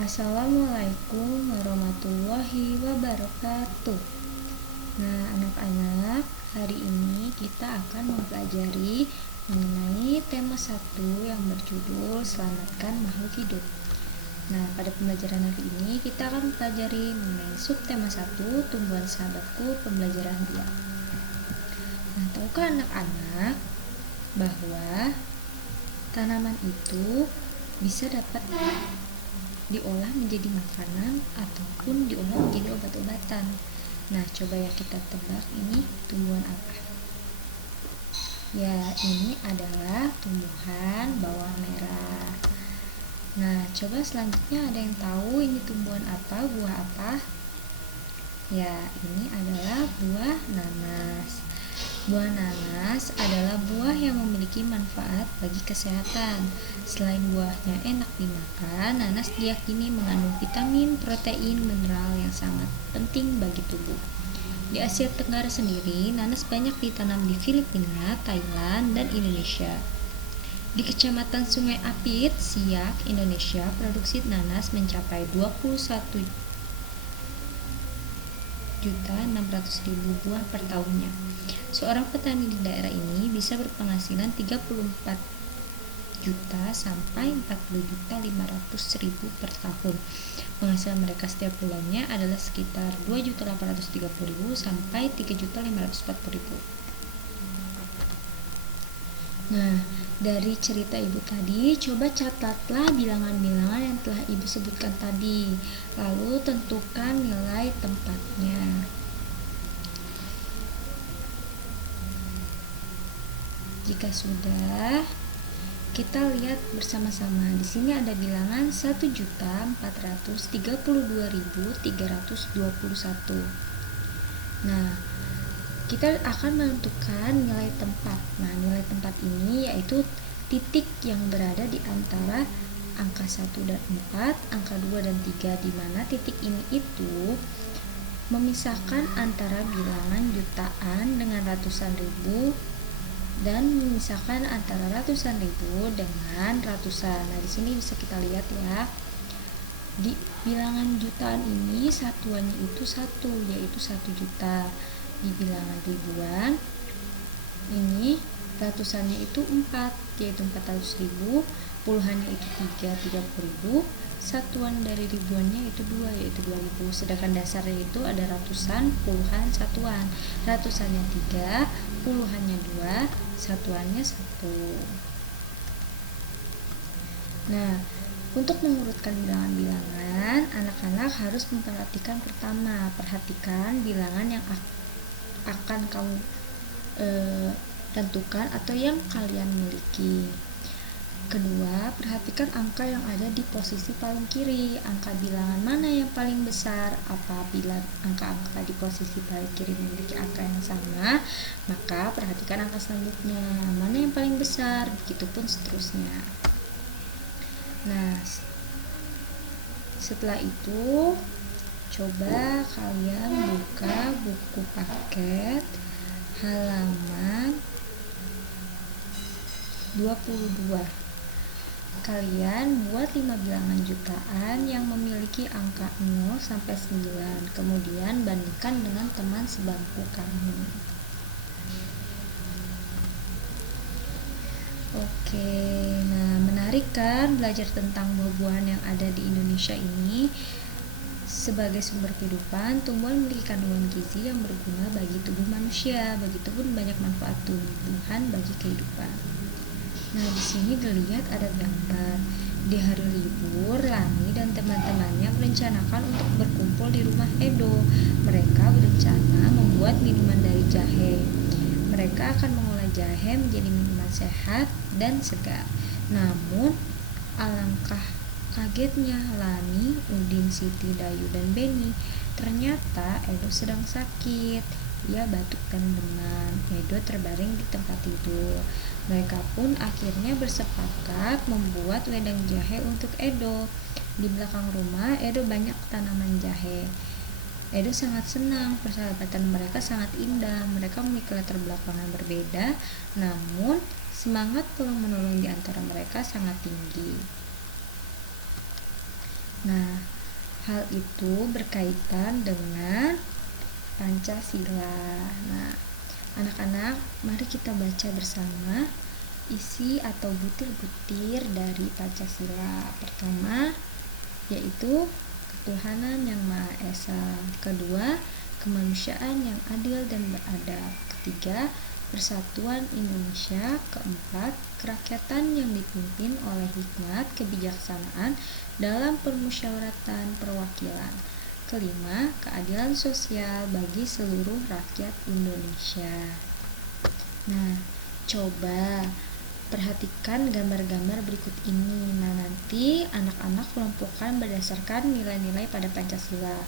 Assalamualaikum warahmatullahi wabarakatuh. Nah, anak-anak, hari ini kita akan mempelajari mengenai tema 1 yang berjudul Selamatkan Makhluk Hidup. Nah, pada pembelajaran hari ini kita akan mempelajari mengenai subtema 1, Tumbuhan Sahabatku, pembelajaran 2. Nah, tahukah anak-anak bahwa tanaman itu bisa dapat diolah menjadi makanan ataupun diolah menjadi obat-obatan. Nah, coba ya kita tebak ini tumbuhan apa? Ya, ini adalah tumbuhan bawang merah. Nah, coba selanjutnya ada yang tahu ini tumbuhan apa, buah apa? Ya, ini adalah buah nanas. Buah nanas adalah buah yang memiliki manfaat bagi kesehatan. Selain buahnya enak dimakan, nanas diyakini mengandung vitamin, protein, mineral yang sangat penting bagi tubuh. Di Asia Tenggara sendiri, nanas banyak ditanam di Filipina, Thailand, dan Indonesia. Di Kecamatan Sungai Apit, Siak, Indonesia, produksi nanas mencapai 21.600.000 buah per tahunnya. Seorang petani di daerah ini bisa berpenghasilan 34 juta sampai 40.500.000 per tahun. Penghasilan mereka setiap bulannya adalah sekitar 2.830.000 sampai 3.540.000. Nah, dari cerita ibu tadi, coba catatlah bilangan-bilangan yang telah ibu sebutkan tadi, lalu tentukan nilai tempatnya. Jika sudah, kita lihat bersama-sama. Di sini ada bilangan 1.432.321. Nah, kita akan menentukan nilai tempat. Nah, nilai tempat ini yaitu titik yang berada di antara angka 1 dan 4, angka 2 dan 3, di mana titik ini itu memisahkan antara bilangan jutaan dengan ratusan ribu dan memisahkan antara ratusan ribu dengan ratusan. Nah, di sini bisa kita lihat ya. Di bilangan jutaan ini satuannya itu 1, yaitu 1 juta. Di bilangan ribuan ini ratusannya itu 4, yaitu 400.000, puluhannya itu 30.000, satuan dari ribuannya itu 2, yaitu 2.000. Sedangkan dasarnya itu ada ratusan, puluhan, satuan. Ratusannya 3, puluhannya 2, satuannya 1. Nah, untuk mengurutkan bilangan-bilangan, anak-anak harus memperhatikan pertama, perhatikan bilangan yang akan kamu tentukan atau yang kalian miliki. Kedua, perhatikan angka yang ada di posisi paling kiri. Angka bilangan mana yang paling besar? Apabila angka-angka di posisi paling kiri memiliki angka yang sama, maka perhatikan angka selanjutnya. Mana yang paling besar? Begitupun seterusnya. Nah, setelah itu coba kalian buka buku paket halaman 22. Kalian buat 5 bilangan jutaan yang memiliki angka 0 sampai 9, kemudian bandingkan dengan teman sebangku kamu. Oke, nah menarik kan belajar tentang buah-buahan yang ada di Indonesia ini. Sebagai sumber kehidupan, tumbuhan memiliki kandungan gizi yang berguna bagi tubuh manusia. Begitupun banyak manfaat tumbuhan bagi kehidupan. Nah, di sini dilihat ada gambar. Di hari libur, Lani dan teman-temannya merencanakan untuk berkumpul di rumah Edo. Mereka berencana membuat minuman dari jahe. Mereka akan mengolah jahe menjadi minuman sehat dan segar. Namun, alangkah kagetnya Lani, Udin, Siti, Dayu, dan Beni. Ternyata Edo sedang sakit. Ia batuk dan demam. Edo terbaring di tempat tidur. Mereka pun akhirnya bersepakat membuat wedang jahe untuk Edo. Di belakang rumah Edo banyak tanaman jahe. Edo sangat senang, persahabatan mereka sangat indah. Mereka memiliki latar belakang yang berbeda, namun semangat tolong-menolong di antara mereka sangat tinggi. Nah, hal itu berkaitan dengan Pancasila. Nah, anak-anak, mari kita baca bersama isi atau butir-butir dari Pancasila. Pertama, yaitu ketuhanan yang Maha Esa. Kedua, kemanusiaan yang adil dan beradab. Ketiga, persatuan Indonesia. Keempat, kerakyatan yang dipimpin oleh hikmat kebijaksanaan dalam permusyawaratan perwakilan. Kelima, keadilan sosial bagi seluruh rakyat Indonesia. Nah, coba perhatikan gambar-gambar berikut ini. Nah, nanti anak-anak kelompokkan berdasarkan nilai-nilai pada Pancasila.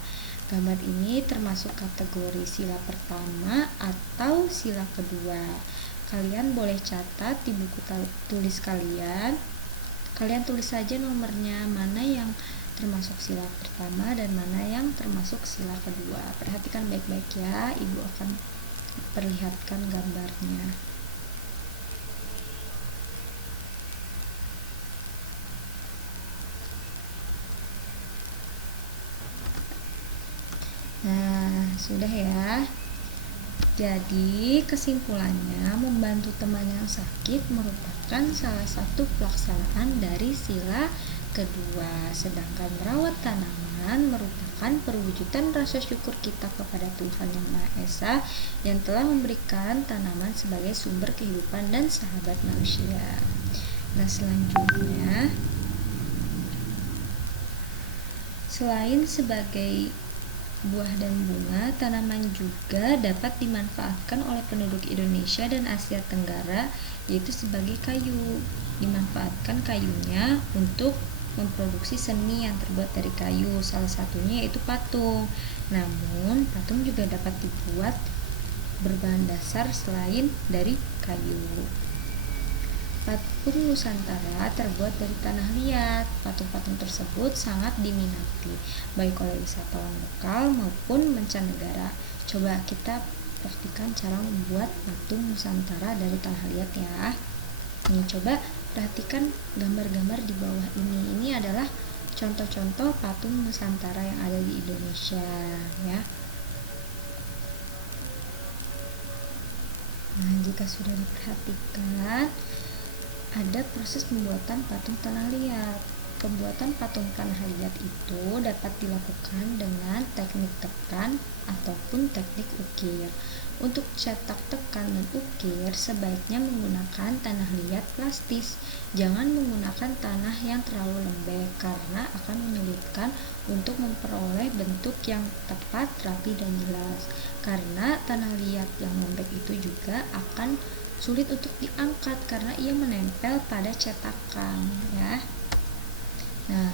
Gambar ini termasuk kategori sila pertama atau sila kedua. Kalian boleh catat di buku tulis kalian. Kalian tulis saja nomornya, mana yang termasuk sila pertama dan mana yang termasuk sila kedua. Perhatikan baik-baik ya, Ibu akan perlihatkan gambarnya. Nah, sudah ya. Jadi, kesimpulannya, membantu teman yang sakit merupakan salah satu pelaksanaan dari sila kedua, sedangkan merawat tanaman merupakan perwujudan rasa syukur kita kepada Tuhan Yang Maha Esa yang telah memberikan tanaman sebagai sumber kehidupan dan sahabat manusia. Nah, selanjutnya, selain sebagai buah dan bunga, tanaman juga dapat dimanfaatkan oleh penduduk Indonesia dan Asia Tenggara, yaitu sebagai kayu. Dimanfaatkan kayunya untuk memproduksi seni yang terbuat dari kayu, salah satunya yaitu patung. Namun, patung juga dapat dibuat berbahan dasar selain dari kayu. Patung Nusantara terbuat dari tanah liat. Patung-patung tersebut sangat diminati, baik oleh wisatawan lokal maupun mancanegara. Coba kita praktikkan cara membuat patung Nusantara dari tanah liat ya. Nih, coba perhatikan gambar-gambar di bawah ini. Ini adalah contoh-contoh patung Nusantara yang ada di Indonesia ya. Nah, jika sudah diperhatikan, ada proses pembuatan patung tanah liat. Pembuatan patung tanah liat itu dapat dilakukan dengan teknik tekan ataupun teknik ukir. Untuk cetak, tekan, dan ukir sebaiknya menggunakan tanah liat plastis. Jangan menggunakan tanah yang terlalu lembek karena akan menyulitkan untuk memperoleh bentuk yang tepat, rapi, dan jelas. Karena tanah liat yang lembek itu juga akan sulit untuk diangkat karena ia menempel pada cetakan ya. Nah,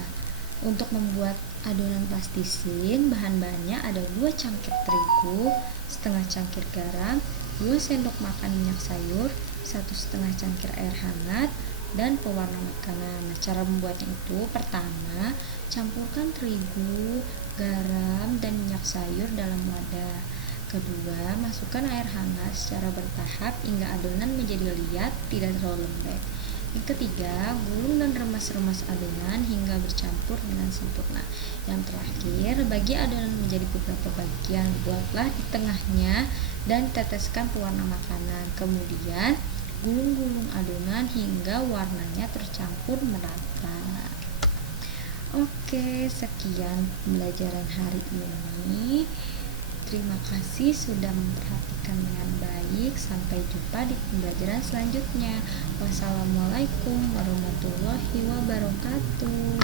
untuk membuat adonan plastisin, bahan-bahannya ada 2 cangkir terigu, setengah cangkir garam, 2 sendok makan minyak sayur, 1,5 cangkir air hangat, dan pewarna makanan. Nah, cara membuatnya itu, pertama, campurkan terigu, garam, dan minyak sayur dalam wadah. Kedua, masukkan air hangat secara bertahap hingga adonan menjadi liat, tidak terlalu lembek. Yang ketiga, gulung dan remas-remas adonan hingga bercampur dengan sempurna. Yang terakhir, bagi adonan menjadi beberapa bagian. Buatlah di tengahnya dan teteskan pewarna makanan. Kemudian, gulung-gulung adonan hingga warnanya tercampur merata. Oke, sekian pembelajaran hari ini. Terima kasih sudah memperhatikan dengan baik. Sampai jumpa di pembelajaran selanjutnya. Wassalamualaikum warahmatullahi wabarakatuh.